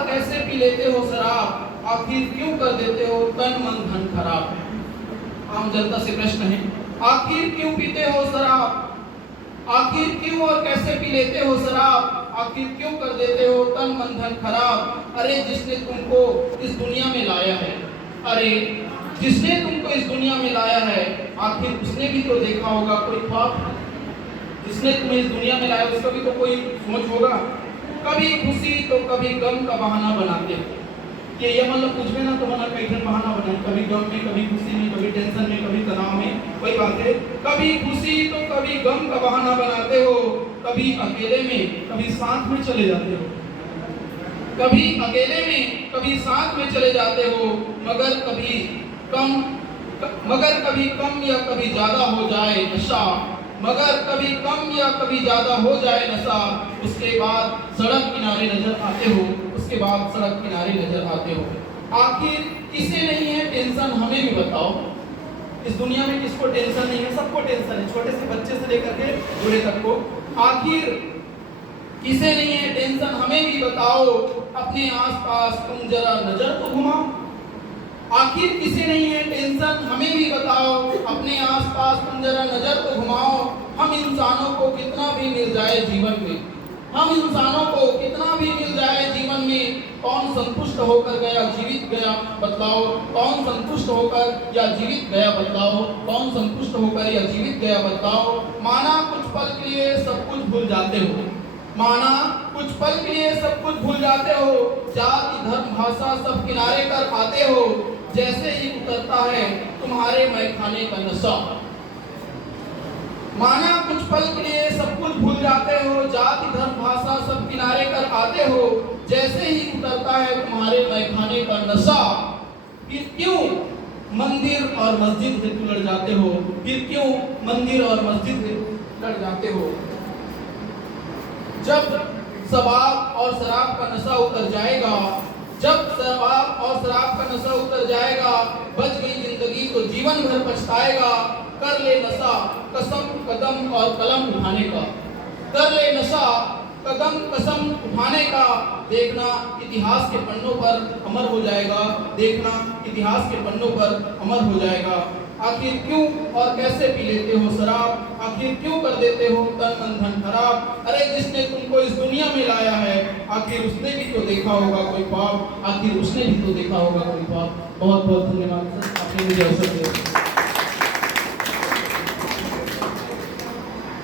और कैसे पी लेते हो शराब, आखिर क्यों कर देते हो तन मन धन खराब। आम जनता से प्रश्न है, आखिर क्यों पीते हो शराब, आखिर क्यों और कैसे पी लेते हो शराब, आखिर क्यों कर देते हो तन मन धन खराब। अरे जिसने तुमको इस दुनिया में लाया है, अरे जिसने तुमको इस दुनिया में लाया है, आखिर उसने भी तो देखा होगा कोई ख्वाब। जिसने तुम्हें इस दुनिया में लाया उसका भी तो कोई सोच होगा। कभी खुशी तो कभी गम का बहाना बनाते हो। ये मतलब कुछ भी ना तो मना कई बहाना बनाए, कभी गम में, कभी खुशी में, कभी टेंशन में, कभी तनाव में। वही बात है, कभी खुशी तो कभी गम का बहाना बनाते हो, कभी अकेले में कभी साथ में चले जाते हो, कभी अकेले में कभी साथ में चले जाते हो। मगर कभी कम या कभी ज्यादा हो जाए नशा, मगर कभी कम या कभी ज्यादा हो जाए नशा, उसके बाद सड़क किनारे नजर आते हो, उसके बाद सड़क किनारे नजर आते हो। आखिर किसे नहीं है टेंशन, हमें भी बताओ। इस दुनिया में किसको टेंशन नहीं है? सबको टेंशन है, छोटे से बच्चे से लेकर के बूढ़े तक को। आखिर किसे नहीं है टेंशन, हमें भी बताओ। अपने आसपास तुम जरा नजर तो घुमाओ। आखिर किसे नहीं है टेंशन, हमें भी बताओ। अपने आसपास तुम जरा नजर तो घुमाओ। हम इंसानों को कितना भी मिल जाए जीवन में, हम इंसानों को कितना भी मिल जाए जीवन में, कौन संतुष्ट होकर गया जीवित गया बतलाओ। कौन संतुष्ट होकर या जीवित गया बतलाओ। कौन संतुष्ट होकर या जीवित गया बतलाओ। माना कुछ पल के लिए सब कुछ भूल जाते हो, माना कुछ पल के लिए सब कुछ भूल जाते हो। जाति धर्म भाषा सब किनारे कर आते हो, जैसे ही उतरता है तुम्हारे मैखाने का नशा। माना कुछ पल के लिए सब कुछ भूल जाते हो, जाति धर्म भाषा सब किनारे कर आते हो, जैसे ही उतरता है तुम्हारे मैखाने का नशा। फिर क्यों मंदिर और मस्जिद में लड़ जाते हो, फिर क्यों मंदिर और मस्जिद में लड़ जाते हो। जब शराब और शराब का नशा उतर जाएगा, जब शराब और शराब का नशा उतर जाएगा, बच गई जिंदगी तो जीवन भर पछताएगा। कर ले नशा कसम कदम और कलम उठाने का, कर ले नशा कदम कसम उठाने का। देखना इतिहास के पन्नों पर अमर हो जाएगा, देखना इतिहास के पन्नों पर अमर हो जाएगा। आखिर क्यों और कैसे पी लेते हो शराब, आखिर क्यों कर देते हो तन मन धन खराब। अरे जिसने तुमको इस दुनिया में लाया है, आखिर उसने भी तो देखा होगा कोई ख्वाब, आखिर उसने भी तो देखा होगा कोई ख्वाब। बहुत बहुत धन्यवाद सर, आपने मुझे अवसर दिया।